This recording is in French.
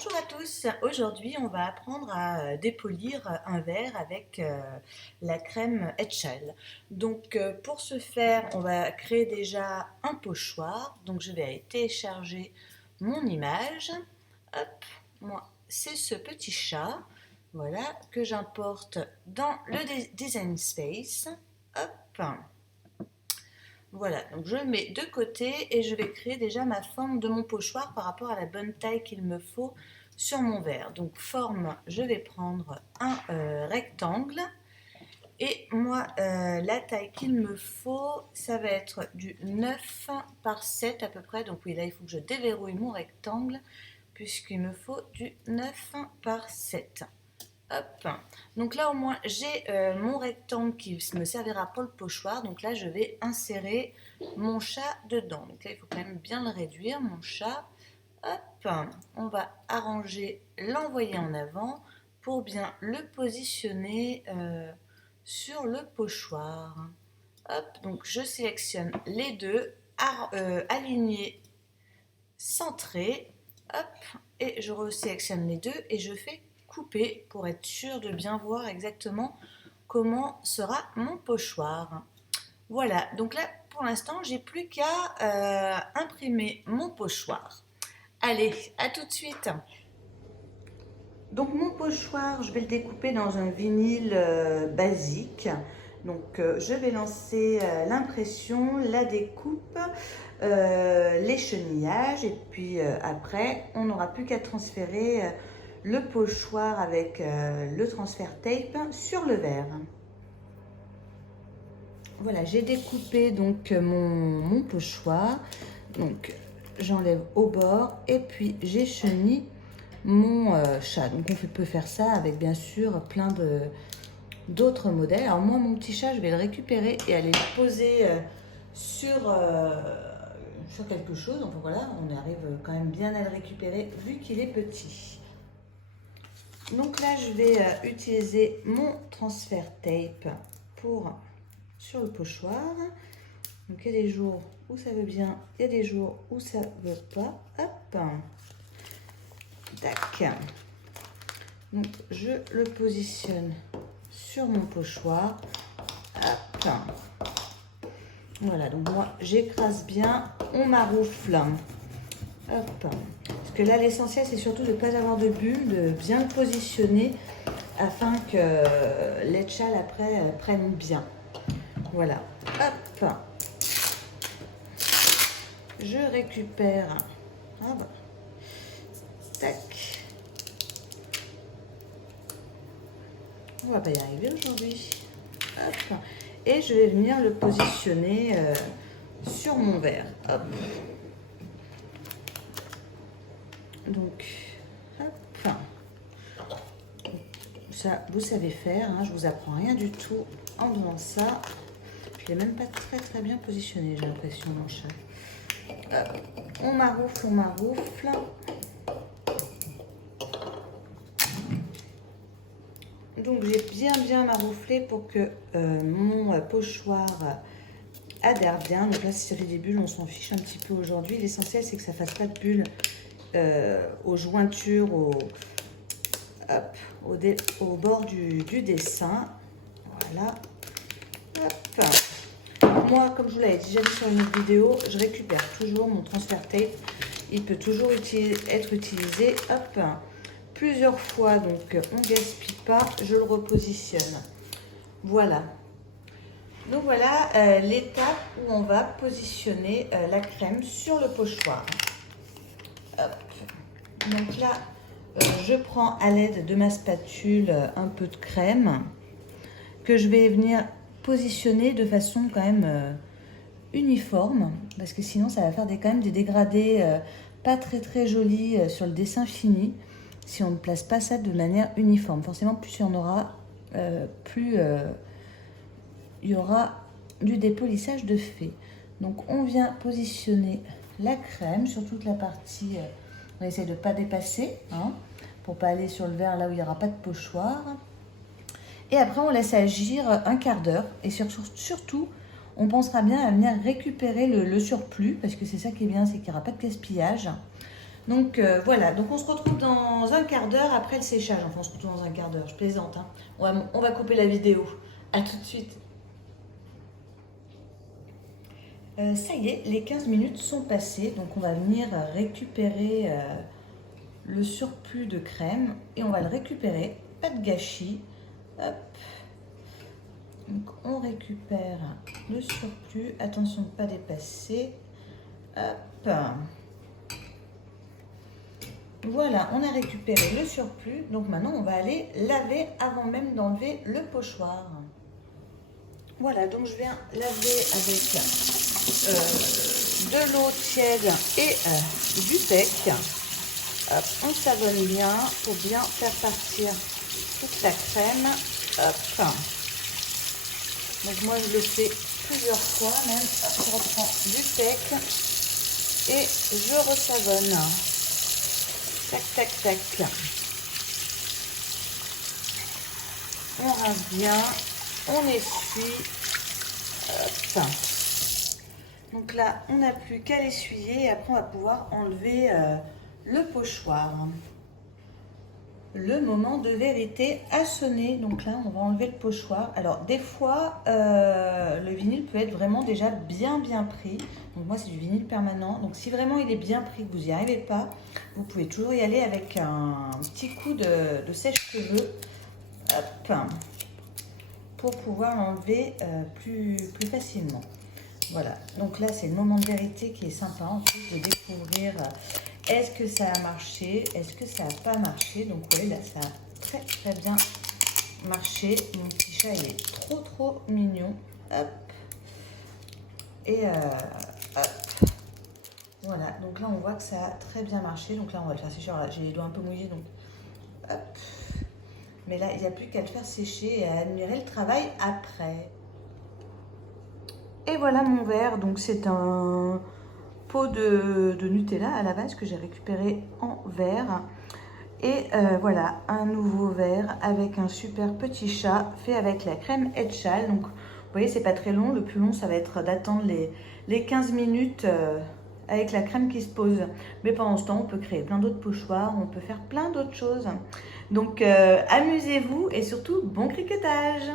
Bonjour à tous, aujourd'hui on va apprendre à dépolir un verre avec la crème Etchel. Donc pour ce faire on va créer déjà un pochoir, donc je vais aller télécharger mon image. Hop, moi c'est ce petit chat, voilà, que j'importe dans le Design Space. Hop, voilà, donc je le mets de côté et je vais créer déjà ma forme de mon pochoir par rapport à la bonne taille qu'il me faut sur mon verre. Donc forme, je vais prendre un rectangle et moi la taille qu'il me faut, ça va être du 9 par 7 à peu près. Donc oui, là il faut que je déverrouille mon rectangle puisqu'il me faut du 9 par 7. Hop. Donc là au moins j'ai mon rectangle qui me servira pour le pochoir. Donc là je vais insérer mon chat dedans. Donc là il faut quand même bien le réduire, mon chat. Hop. On va arranger, l'envoyer en avant pour bien le positionner sur le pochoir. Hop. Donc je sélectionne les deux, aligner, centré. Hop. Et je resélectionne les deux et je fais couper pour être sûr de bien voir exactement comment sera mon pochoir. Voilà, donc là pour l'instant j'ai plus qu'à imprimer mon pochoir. Allez, à tout de suite. Donc mon pochoir, je vais le découper dans un vinyle basique. Donc je vais lancer l'impression, la découpe, les chenillages et puis après on n'aura plus qu'à transférer le pochoir avec le transfert tape sur le verre. Voilà, j'ai découpé donc mon pochoir. Donc j'enlève au bord et puis j'échenille mon chat. Donc on peut faire ça avec bien sûr plein d'autres modèles. Alors moi mon petit chat je vais le récupérer et aller le poser sur quelque chose. Enfin voilà, on arrive quand même bien à le récupérer vu qu'il est petit. Donc là je vais utiliser mon transfert tape sur le pochoir. Donc il y a des jours où ça veut bien, il y a des jours où ça veut pas. Hop, tac. Donc je le positionne sur mon pochoir. Hop. Voilà, donc moi j'écrase bien, on maroufle. Hop. Parce que là l'essentiel c'est surtout de ne pas avoir de bulle, de bien le positionner afin que l'échelle après prenne bien. Voilà. Hop. Je récupère. Ah bah. Tac. On va pas y arriver aujourd'hui. Hop. Et je vais venir le positionner sur mon verre. Hop. Donc, hop. Ça, vous savez faire. Hein, je vous apprends rien du tout en faisant ça. Je l'ai même pas très bien positionné, j'ai l'impression, mon chat. Hop. On maroufle, on maroufle. Donc j'ai bien marouflé pour que mon pochoir adhère bien. Donc là si ça fait des bulles on s'en fiche un petit peu aujourd'hui. L'essentiel c'est que ça ne fasse pas de bulles aux jointures, au bord du dessin. Voilà. Hop. Moi comme je vous l'avais déjà dit sur une autre vidéo, je récupère toujours mon transfert tape. Il peut toujours être utilisé. Hop. Plusieurs fois, donc on ne gaspille pas, je le repositionne. Voilà. Donc voilà l'étape où on va positionner la crème sur le pochoir. Hop. Donc là, je prends à l'aide de ma spatule un peu de crème que je vais venir positionner de façon quand même uniforme parce que sinon ça va faire quand même des dégradés pas très jolis sur le dessin fini. Si on ne place pas ça de manière uniforme. Forcément, plus il y en aura, plus il y aura du dépolissage de fait. Donc, on vient positionner la crème sur toute la partie. On essaie de ne pas dépasser, hein, pour ne pas aller sur le verre là où il n'y aura pas de pochoir. Et après, on laisse agir un quart d'heure. Et surtout, on pensera bien à venir récupérer le surplus, parce que c'est ça qui est bien, c'est qu'il n'y aura pas de gaspillage. Donc voilà, donc on se retrouve dans un quart d'heure après le séchage. Enfin, on se retrouve dans un quart d'heure, je plaisante, hein. On va couper la vidéo. À tout de suite. Ça y est, les 15 minutes sont passées, donc on va venir récupérer le surplus de crème et on va le récupérer, pas de gâchis. Hop. Donc on récupère le surplus, attention de ne pas dépasser. Hop. Voilà, on a récupéré le surplus, donc maintenant on va aller laver avant même d'enlever le pochoir. Voilà, donc je viens laver avec de l'eau tiède et du pec. Hop, on savonne bien pour bien faire partir toute la crème. Hop. Donc moi je le fais plusieurs fois même. Hop, je reprends du pec et je ressavonne. Tac, tac, tac. On rince bien, on essuie. Hop. Donc là, on n'a plus qu'à l'essuyer et après on va pouvoir enlever le pochoir. Le moment de vérité a sonné, donc là on va enlever le pochoir. Alors des fois le vinyle peut être vraiment déjà bien pris, donc moi c'est du vinyle permanent, donc si vraiment il est bien pris, que vous n'y arrivez pas, vous pouvez toujours y aller avec un petit coup de sèche-cheveux, hop, pour pouvoir l'enlever plus facilement. Voilà, donc là c'est le moment de vérité qui est sympa en plus de découvrir est-ce que ça a marché, est-ce que ça n'a pas marché. Donc vous voyez là ça a très bien marché. Mon petit chat il est trop mignon. Hop. Et hop. Voilà, donc là on voit que ça a très bien marché. Donc là on va le faire sécher. Alors là j'ai les doigts un peu mouillés donc hop. Mais là il n'y a plus qu'à le faire sécher et à admirer le travail après. Et voilà mon verre, donc c'est un pot de Nutella à la base que j'ai récupéré en verre. Et voilà, un nouveau verre avec un super petit chat fait avec la crème Etchal. Donc vous voyez, c'est pas très long, le plus long ça va être d'attendre les 15 minutes avec la crème qui se pose. Mais pendant ce temps, on peut créer plein d'autres pochoirs, on peut faire plein d'autres choses. Donc amusez-vous et surtout bon criquetage!